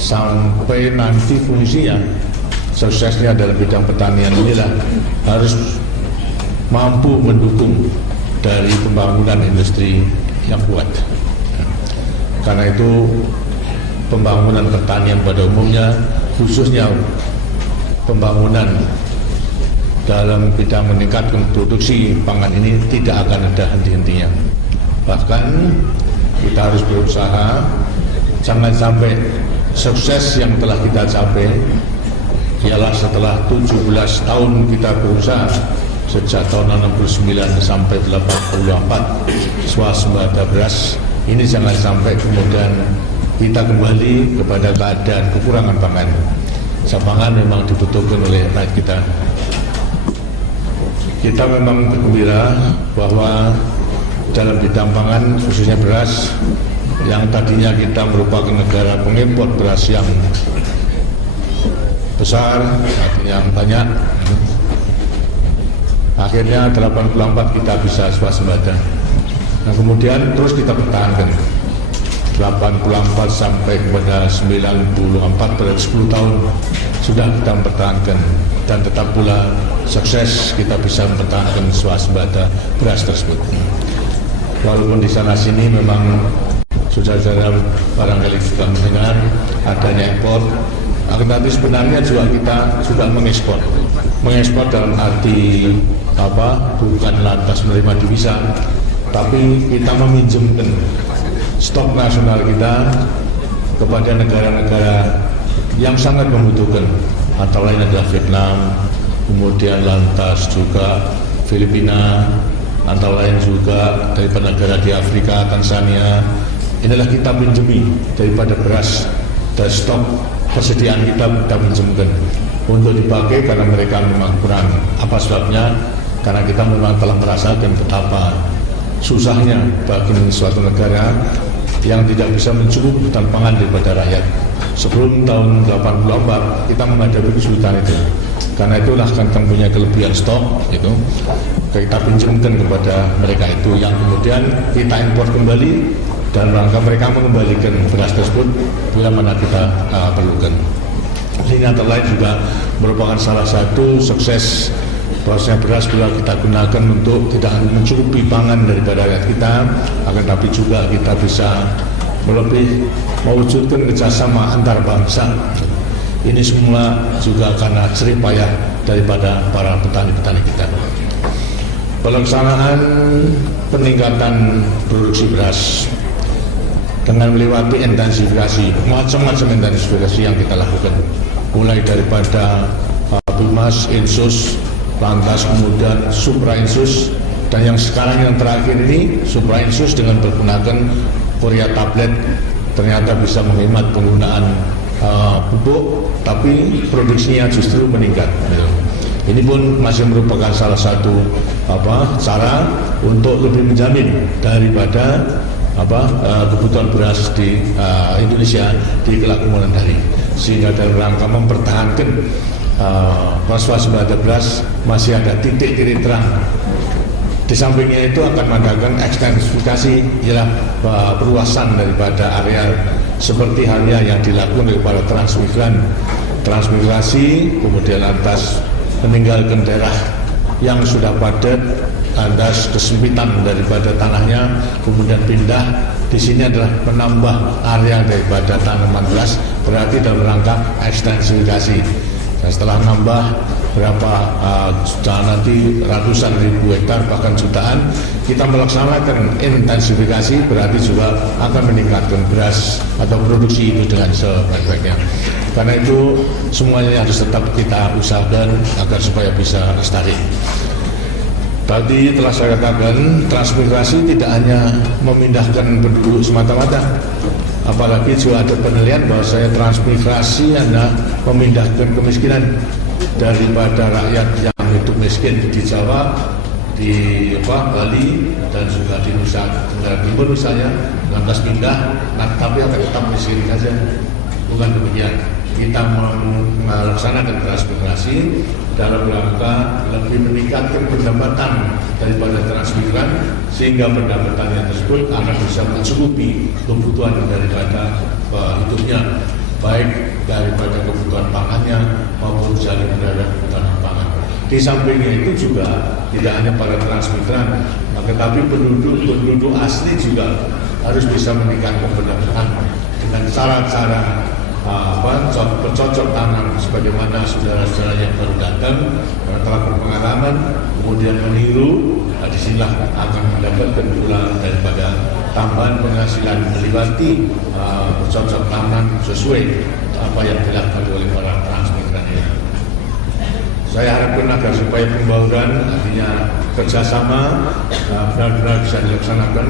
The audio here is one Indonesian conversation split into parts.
sampai nanti fungsinya suksesnya dalam bidang pertanian inilah harus mampu mendukung dari pembangunan industri yang kuat. Karena itu pembangunan pertanian pada umumnya, khususnya pembangunan dalam bidang meningkatkan produksi pangan ini tidak akan ada henti-hentinya. Bahkan kita harus berusaha jangan sampai sukses yang telah kita capai ialah setelah 17 tahun kita berusaha sejak tahun 69 sampai 84 swasembada beras ini jangan sampai kemudian kita kembali kepada keadaan kekurangan pangan. Pangan memang dibutuhkan oleh rakyat kita. Kita memang bergembira bahwa dalam bidang pangan khususnya beras yang tadinya kita merupakan negara pengimpor beras yang besar, artinya banyak, akhirnya 84 kita bisa swasembada. Nah, kemudian terus kita pertahankan 84 sampai kepada 94 pada 10 tahun sudah kita mempertahankan dan tetap pula sukses kita bisa mempertahankan swasembada beras tersebut. Walaupun di sana sini memang saudara-saudara barangkali juga mendengar adanya impor, tapi sebenarnya juga kita sudah mengekspor dalam arti bukan lantas menerima devisa, tapi kita meminjamkan stok nasional kita kepada negara-negara yang sangat membutuhkan, antara lain adalah Vietnam, kemudian lantas juga Filipina, antara lain juga daripada negara di Afrika, Tanzania. Inilah kita pinjami daripada beras dan stok persediaan kita pinjamkan untuk dipakai karena mereka memang kurang. Apa sebabnya? Karena kita memang telah merasakan betapa susahnya bagi suatu negara yang tidak bisa mencukupi kebutuhan pangan daripada rakyat. Sebelum tahun 84 kita menghadapi kesulitan itu. Karena itulah kami punya kelebihan stok itu kita pinjamkan kepada mereka itu yang kemudian kita impor kembali dan rangka mereka mengembalikan beras tersebut bila mana kita perlukan. Ini antara lain juga merupakan salah satu sukses bahwasanya beras bila kita gunakan untuk tidak hanya mencukupi pangan daripada rakyat kita, akan tapi juga kita bisa lebih mewujudkan kerjasama antar bangsa. Ini semua juga karena jerih payah daripada para petani-petani kita. Pelaksanaan peningkatan produksi beras dengan melewati intensifikasi, macam-macam intensifikasi yang kita lakukan, mulai daripada Bimas, Insus, lantas kemudian Supra-Insus, dan yang sekarang yang terakhir ini Supra-Insus dengan menggunakan Korea tablet ternyata bisa menghemat penggunaan pupuk, tapi produksinya justru meningkat. Ini pun masih merupakan salah satu cara untuk lebih menjamin daripada kebutuhan beras di Indonesia di kelak kemudian hari, sehingga dalam rangka mempertahankan swasembada beras masih ada titik-titik terang. Di sampingnya itu akan mengadakan ekstensifikasi, ialah perluasan daripada area seperti halnya yang dilakukan daripada transmigrasi, kemudian lantas meninggalkan daerah yang sudah padat, lantas kesempitan daripada tanahnya, kemudian pindah. Di sini adalah menambah area daripada tanaman beras, berarti dalam rangka ekstensifikasi. Dan setelah nambah berapa nanti ratusan ribu hektar bahkan jutaan, kita melaksanakan intensifikasi, berarti juga akan meningkatkan beras atau produksi itu dengan sebaik-baiknya. Karena itu semuanya harus tetap kita usahakan agar supaya bisa lestari. Tadi telah saya katakan, transmigrasi tidak hanya memindahkan penduduk semata-mata, apalagi juga ada penelitian bahwa saya transmigrasi adalah memindahkan kemiskinan daripada rakyat yang hidup miskin di Jawa, di Bali, dan juga di Nusa Tenggara Timur misalnya, lantas pindah, tapi akan tetap miskin saja. Bukan demikian. Kita melaksanakan transmigrasi dalam rangka lebih meningkatkan pendapatan daripada transmigran, sehingga pendapatannya tersebut akan bisa mencukupi kebutuhan daripada hidupnya, baik Di sampingnya itu juga tidak hanya para transmigran, tetapi penduduk asli juga harus bisa meningkatkan pendapatan dengan cara-cara bercocok tanam sebagaimana saudara-saudara yang baru datang karena telah berpengalaman kemudian meniru. Disinilah akan mendapatkan pula daripada tambahan penghasilan melewati bercocok tanam sesuai apa yang dilakukan oleh para transmigran ini. Saya harapkan agar supaya pembauran artinya kerjasama benar-benar bisa dilaksanakan.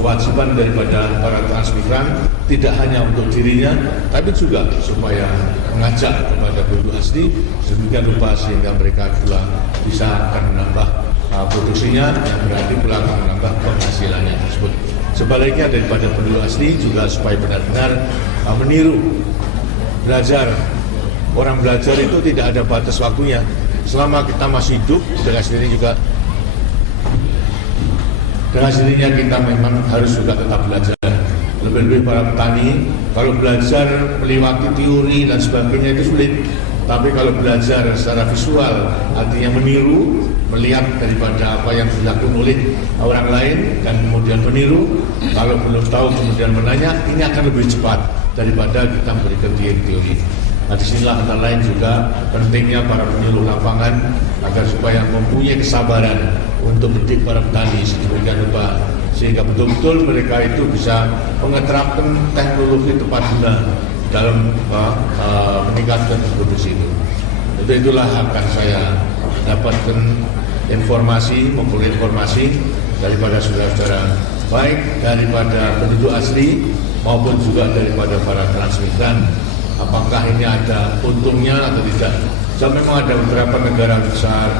Kewajiban daripada para transmigran tidak hanya untuk dirinya, tapi juga supaya mengajak kepada penduduk asli sedemikian rupa sehingga mereka pula bisa akan menambah produksinya yang berarti pula akan menambah penghasilannya tersebut. Sebaliknya daripada penduduk asli juga supaya benar-benar meniru, belajar. Orang belajar itu tidak ada batas waktunya. Selama kita masih hidup, dengan sendirinya kita memang harus juga tetap belajar. Lebih-lebih para petani, kalau belajar melewati teori dan sebagainya itu sulit. Tapi kalau belajar secara visual, artinya meniru, melihat daripada apa yang dilakukan oleh orang lain dan kemudian meniru, kalau belum tahu kemudian menanya, ini akan lebih cepat daripada kita memberikan teori. Nah, disinilah antara lain juga pentingnya para penyuluh lapangan agar supaya mempunyai kesabaran untuk mendidik para petani sedemikian rupa sehingga betul-betul mereka itu bisa menerapkan teknologi tepat guna dalam meningkatkan produksi itu. Itulah akan saya dapatkan informasi, memperoleh informasi daripada saudara-saudara baik daripada penduduk asli maupun juga daripada para transmigran. Apakah ini ada untungnya atau tidak? So, memang ada beberapa negara besar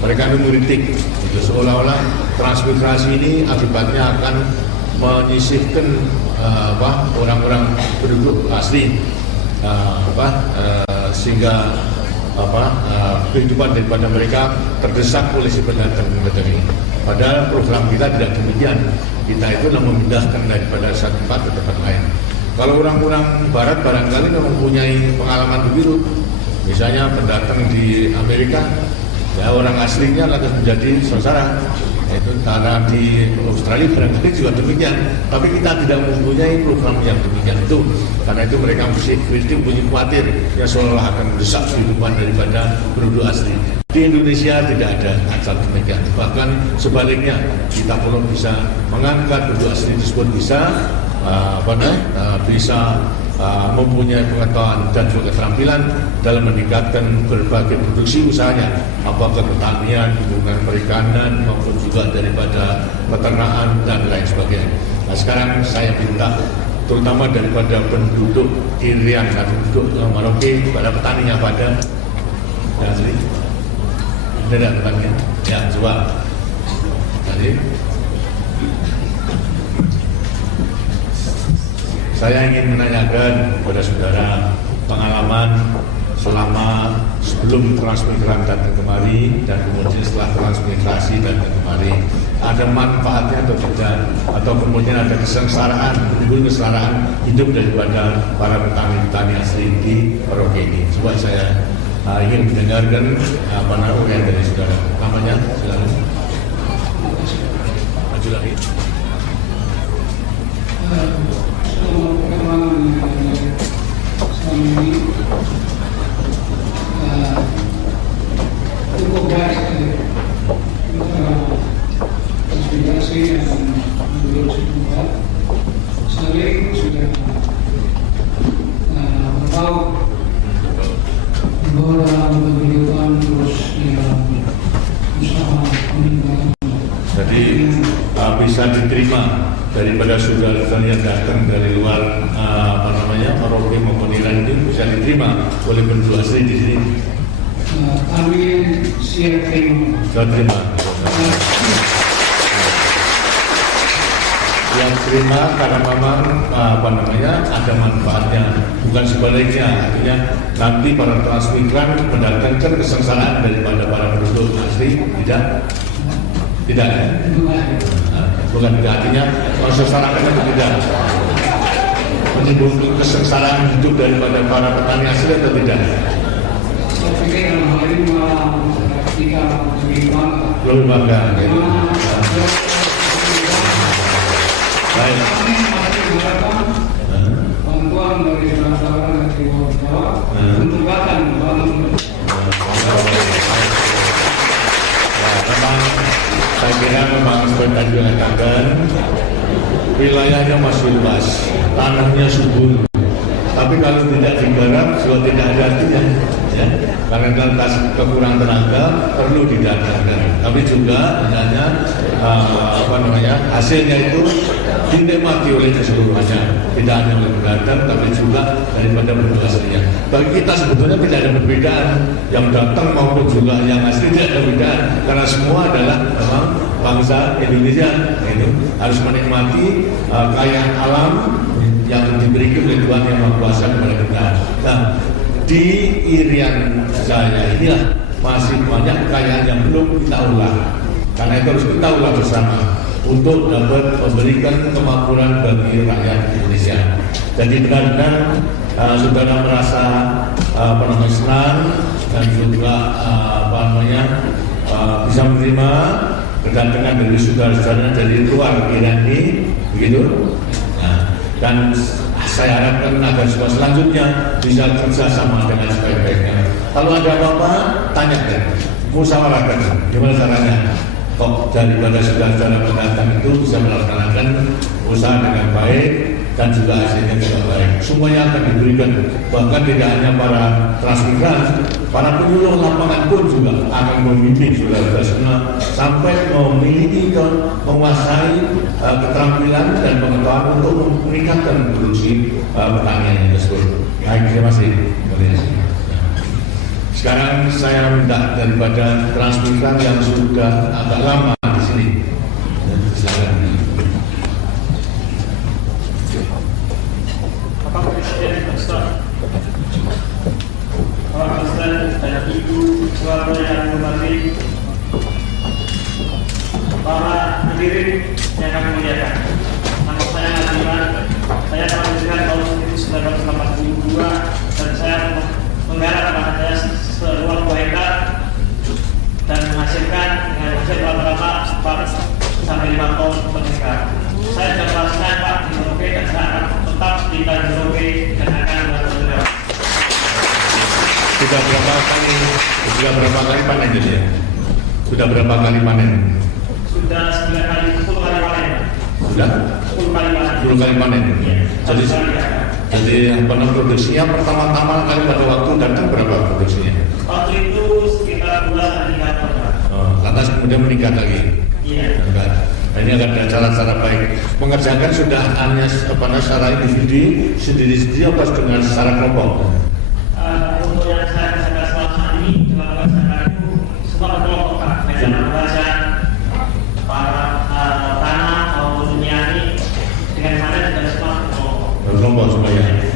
mereka mengkritik itu seolah-olah transmigrasi ini akibatnya akan menyisihkan orang-orang penduduk asli sehingga kehidupan daripada mereka terdesak oleh si pendatang ini. Padahal program kita tidak demikian. Kita itu memindahkan daripada satu tempat ke tempat lain. Kalau orang-orang barat barangkali mempunyai pengalaman begitu. Misalnya pendatang di Amerika, ya orang aslinya lantas menjadi saudara. Itu karena di Australia barangkali juga demikian. Tapi kita tidak mempunyai program yang demikian itu. Karena itu mereka mesti punya khawatir yang seolah akan mendesak kehidupan daripada penduduk asli. Di Indonesia tidak ada asal demikian. Bahkan sebaliknya kita perlu bisa mengangkat penduduk asli tersebut bisa mempunyai pengetahuan dan juga keterampilan dalam meningkatkan berbagai produksi usahanya, apakah pertanian, hubungan perikanan maupun juga daripada peternakan dan lain sebagainya. Nah, sekarang saya minta terutama daripada penduduk Irian dan penduduk Merauke pada petaninya pada asli. Ini ada petaninya. Ya, coba. Tadi. Saya ingin menanyakan kepada saudara pengalaman selama sebelum transmigran datang kemari dan kemudian setelah transmigrasi datang kemari, ada manfaatnya atau tidak, atau kemudian ada kesengsaraan, menimbulkan kesengsaraan hidup daripada para petani-petani asli di Merauke ini. Coba saya ingin mendengarkan pandangan dari saudara. Namanya silakan. Maju lagi. Perkembangan selama ini cukup baik konsolidasi yang belum sebentar saling sudah bertahu bahwa dalam kehidupan terus usaha peningkatan. Jadi bisa diterima daripada saudara-saudara yang datang dari luar Merauke maupun Iran itu bisa diterima oleh penduduk asli di sini. Kami siap terima. Siap terima. Yang terima karena memang ada manfaatnya, bukan sebaliknya. Artinya nanti para transmigran mendatangkan kesengsaraan daripada para penduduk asli, tidak ya? Bukan tidak, artinya kesengsaraan itu tidak menimbulkan kesengsaraan hidup daripada para petani asli atau tidak? Saya pikir hal ini malah kita lebih bangga. Lebih bangga. Gitu. Baik. Kami masih mengharapkan bantuan dari saudara-saudara dari Jawa untuk datang membangun. Memang saya kira memang seperti tadi dikatakan wilayahnya masih luas, tanahnya subur. Tapi kalau tidak digarap, juga tidak ada artinya. Ya. Karena lantas kekurangan tenaga perlu didatangkan. Tapi juga adanya hasilnya itu dinikmati oleh keseluruhannya. Tidak hanya oleh pendatang, tapi juga daripada penduduk aslinya. Bagi kita sebetulnya tidak ada perbedaan. Yang datang maupun juga yang asli tidak ada perbedaan. Karena semua adalah memang bangsa Indonesia. Itu harus menikmati kaya alam yang diberikan oleh Tuhan Yang Maha Kuasa kepada kita. Nah, di Irian Jaya inilah masih banyak kekayaan yang belum kita olah. Karena itu harus kita olah bersama untuk dapat memberikan kemakmuran bagi rakyat Indonesia. Jadi benar-benar saudara merasa senang dan juga bisa menerima kedatangan dari saudara-saudara dari luar Irian ini, begitu. Dan saya harapkan agar semua selanjutnya bisa kerjasama dengan sebaik-baiknya. Kalau ada apa-apa, tanyakan, musyawarahkan, gimana caranya. Kok daripada saudara-saudara pendatang itu bisa melaksanakan usaha dengan baik dan juga hasilnya juga baik. Semuanya akan diberikan, bahkan tidak hanya para transmigran, para penyuluh lapangan pun juga akan membimbing saudara-saudara semua sampai memiliki menguasai keterampilan dan pengetahuan untuk meningkatkan produksi pertanian tersebut. Baik, terima kasih. Sekarang saya minta daripada transmigran yang sudah agak lama di sini. Silakan. Bapak Presiden Pastor, Bapak Presiden dan Ibu Keluarga yang hormati, para hadirin yang kami muliakan. Nama saya Nadiman. Saya telah mendirikan tahun 1982 dan saya menggarap lahan saya seluas 2 hektar dan menghasilkan dengan hasil rata-rata 4 sampai 5 ton per hektar. Saya sudah merasakan Pak di Merauke dan saya akan tetap di Merauke dan akan bertanggung. Sudah berapa kali panen jadi ya? Sudah berapa kali panen? Sudah 10 kali panen. Sudah? 10 kali panen. 10 kali panen. Jadi produksinya pertama-tama kali pada waktu datang berapa produksinya? Waktu itu sekitar 2 kali ton. Lantas kemudian meningkat lagi. Iya. Nah, ini akan ada cara-cara baik. Mengerjakan sudah hanya secara individu sendiri-sendiri apa dengan secara kelompok? Untuk yang saya kerjakan selama ini dalam pelaksanaan itu semua berkelompok Pak. Meja pembaca, para tanah maupun nyari dengan mana dan semua berkelompok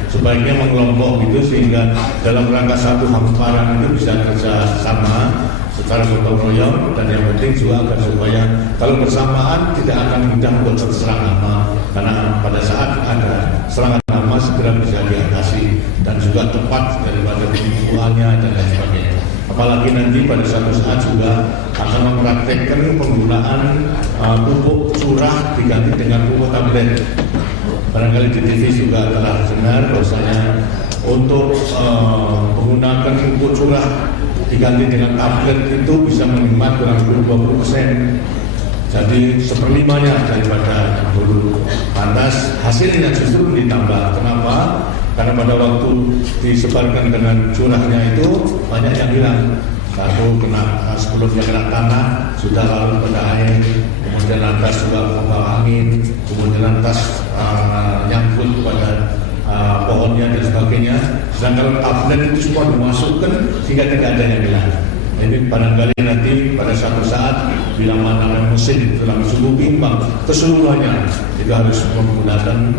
sebaiknya mengelompok gitu sehingga dalam rangka satu hamparan itu bisa kerja sama secara gotong royong dan yang penting juga agar supaya kalau bersamaan tidak akan mudah untuk terserang hama karena pada saat ada serangan hama segera bisa diatasi dan juga tepat daripada pembuahannya dan lain sebagainya. Apalagi nanti pada suatu saat juga akan mempraktekkan penggunaan pupuk curah diganti dengan pupuk tablet. Barangkali di TV juga telah dengar bahwasanya untuk menggunakan pupuk curah diganti dengan tablet itu bisa menghemat kurang lebih 20%. Jadi 1/5-nya daripada yang dulu. Pantas hasilnya justru ditambah. Kenapa? Karena pada waktu disebarkan dengan curahnya itu banyak yang hilang. Satu kena sebelumnya kena tanah, sudah lalu pada air, kemudian lantas juga membawa angin, kemudian lantas nyangkut pada pohonnya dan sebagainya. Sedangkan tablet itu semua dimasukkan sehingga tidak ada yang hilang. Ini barangkali nanti pada suatu saat bila mana mesin dalam suhu bimbang keseluruhannya itu harus menggunakan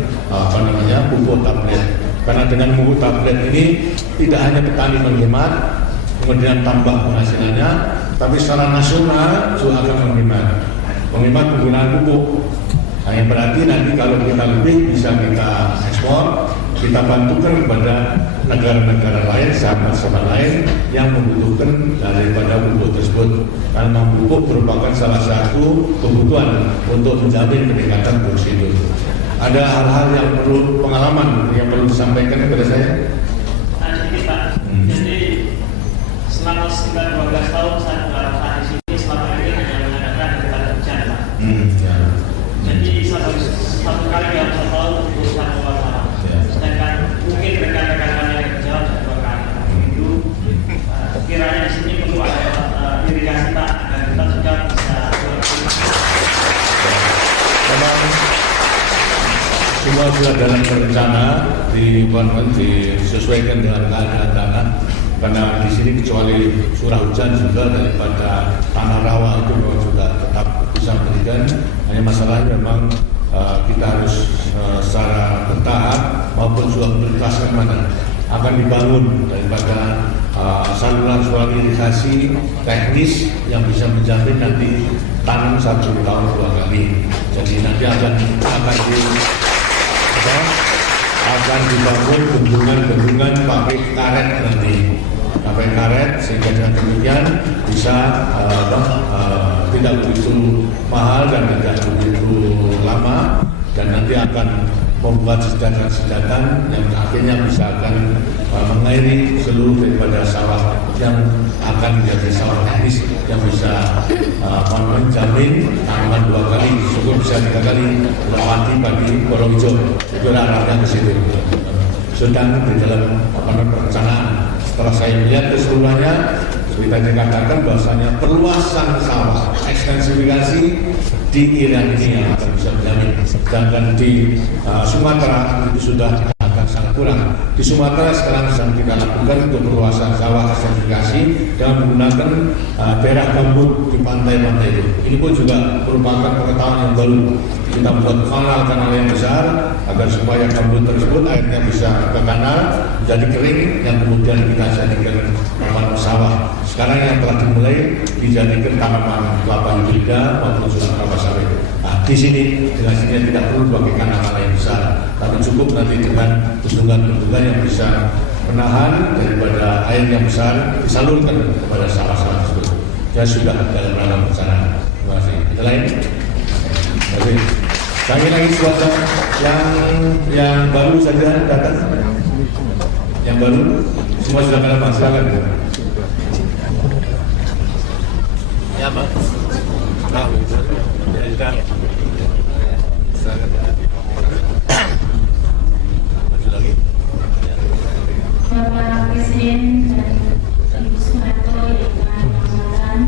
pupuk tablet. Karena dengan pupuk tablet ini tidak hanya petani menghemat, kemudian tambah penghasilannya, tapi secara nasional juga akan menghemat penggunaan pupuk. Nah, yang berarti nanti kalau kita lebih bisa kita ekspor kita bantukan kepada negara-negara lain, sahabat-sahabat lain yang membutuhkan daripada pupuk tersebut. Karena pupuk merupakan salah satu kebutuhan untuk menjamin peningkatan produksi itu. Ada hal-hal yang perlu pengalaman yang perlu disampaikan kepada saya. Sedikit Pak. Jadi selama sekitar 12 tahun saya berusaha di sini, selama ini hanya mengadakan daripada hujan Pak. Jadi satu kali dalam 1 tahun berusaha berwawancara. Sedangkan mungkin rekan-rekan kami yang berjawab sudah 2 kali. Itu kiranya di sini perlu ada irigasi Pak agar kita juga bisa. Memang semua sudah dalam rencana disesuaikan dengan keadaan tanah. Karena di sini kecuali curah hujan juga daripada tanah rawa itu memang juga tetap bisa memberikan. Hanya masalahnya memang kita harus secara bertahap maupun juga prioritaskan mana akan dibangun daripada saluran irigasi teknis yang bisa menjamin nanti tanam 1 tahun 2 kali. Jadi nanti akan dibangun bendungan pakai karet nanti, pakai karet sehingga dengan demikian bisa tidak begitu mahal dan tidak begitu lama, dan nanti akan membuat sedakan-sedakan yang akhirnya bisa akan mengairi seluruh daripada sawah yang akan menjadi sawah teknis yang bisa menjamin tanaman 2 kali, cukup bisa 3 kali, padi kolong hijau. Itu arahnya ke situ. Sedang di dalam perencanaan. Setelah saya melihat keseluruhannya, kita dikatakan bahwasanya perluasan sawah, ekstensifikasi di Irian ini yang akan bisa menjamin. Sedangkan di Sumatera itu sudah akan sangat kurang. Di Sumatera sekarang sedang kita lakukan untuk perluasan sawah ekstensifikasi dengan menggunakan daerah gambut di pantai-pantai itu. Ini pun juga merupakan pengetahuan yang baru. Kita membuat kanal-kanal yang besar agar supaya gambut tersebut akhirnya bisa ke kanal menjadi kering yang kemudian kita jadikan tanaman sawah. Sekarang yang telah dimulai dijadikan tanaman kelapa hibrida maupun juga kelapa sawit. Nah, di sini dengan sini tidak perlu pakai kanal yang besar, tapi cukup nanti dengan bendungan-bendungan yang bisa menahan daripada air yang besar disalurkan kepada sawah-sawah tersebut. Ya sudah dalam rangka rencana. Terima kasih. Kita lain. Terima kasih. Lagi suatu yang baru saja datang. Yang baru semua sudah kenal Pak, silakan. Ya Pak. Nah, ya sudah. Silakan. Maju lagi. Bapak Presiden dan Ibu Soeharto yang telah mengucapkan,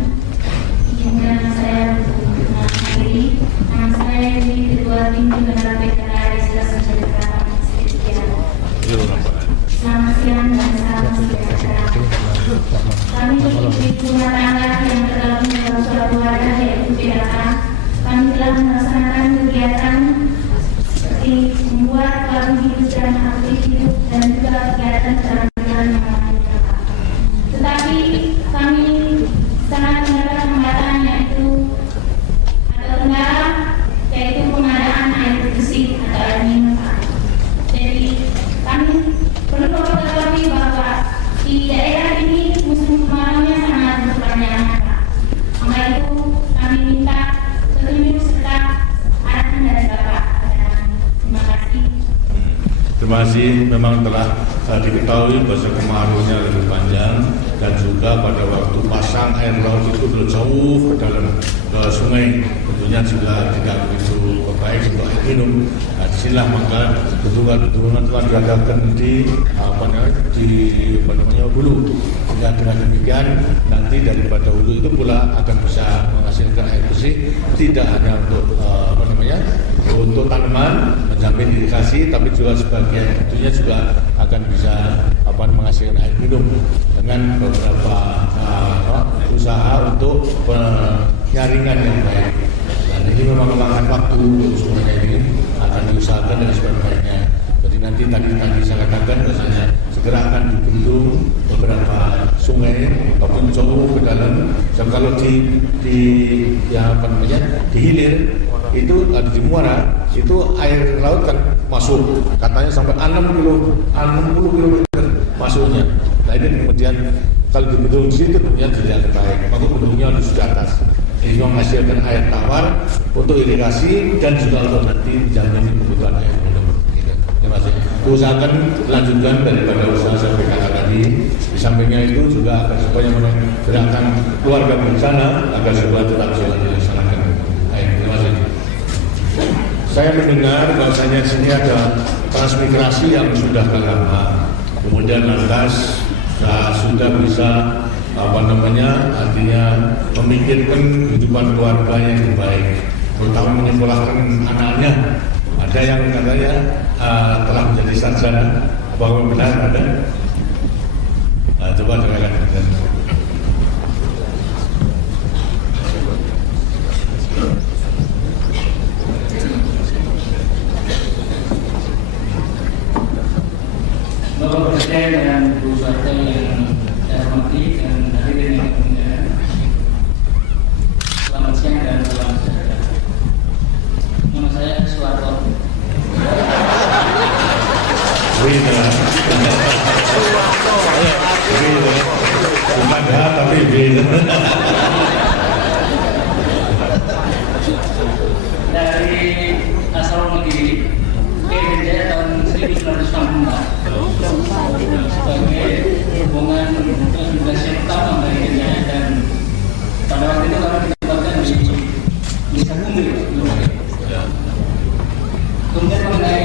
izinkan saya mengakhiri. Nama saya di Ketua Tim Penggerak PKK Desa Sejahtera Sekian. Selamat siang dan salam sejahtera. Kami ibu rumah tangga yang tergabung dalam suatu wadah yaitu PKK, kami telah melaksanakan kegiatan seperti membuat lagu hidup dan aktif hidup dan juga kegiatan keterampilan yang lainnya. Tetapi kami sangat mendapat hambatan yaitu pengadaan air bersih atau air minum. Jadi kami perlu ketahui bahwa di daerah ini musim kemaraunya sangat berpanjang. Maka itu kami minta petunjuk serta arahan dari Bapak. Terima kasih. Terima kasih. Memang telah diketahui bahwa kemaraunya lebih panjang dan juga pada waktu pasang air laut itu belum jauh ke dalam sungai, tentunya juga tidak begitu baik untuk air minum. Nah, disinilah maka bendungan-bendungan telah diadakan di hulu. Sehingga dengan demikian nanti daripada hulu itu pula akan bisa menghasilkan air bersih, tidak hanya untuk untuk tanaman menjamin irigasi, tapi juga sebagian tentunya juga akan bisa menghasilkan air minum dengan beberapa usaha untuk penyaringan yang baik. Dan ini memang memakan waktu untuk semuanya ini akan diusahakan dengan sebaik-baiknya. Jadi nanti tadi saya katakan bahwasanya segera akan dibendung beberapa sungai ataupun jauh ke dalam. Dan kalau di hilir itu di muara itu air laut kan masuk, katanya sampai 60 kilometer masuknya. Nah ini kemudian kalau di bendung situ kemudian tidak baik, maka bendungnya harus di atas. Ini menghasilkan air tawar untuk irigasi dan juga untuk nanti jamin kebutuhan air minum. Terima kasih. Usahakan lanjutkan daripada usaha saya berikan tadi. Di sampingnya itu juga agar supaya gerakan keluarga berencana agar sebuah tetap jalan dilaksanakan. Baik, terima kasih. Saya mendengar bahwasanya di sini ada transmigrasi yang sudah lama, kemudian lantas sudah bisa artinya memikirkan kehidupan keluarga yang lebih baik, terutama menyekolahkan anaknya. Ada yang katanya telah menjadi sarjana, apakah benar ada? Coba dengarkan. Bapak Presiden dan Bu Suharto yang saya hormati dan hadirin yang kemudian, selamat siang dan salam sejahtera. Nama saya Suharto. Bukan H tapi B. Dari asal negeri Kemenjaya tahun 1964 sebagai hubungan transmigrasi pertama dari Kemenjaya, dan pada waktu itu kami ditempatkan di Desa Bumbu. Kemudian mengenai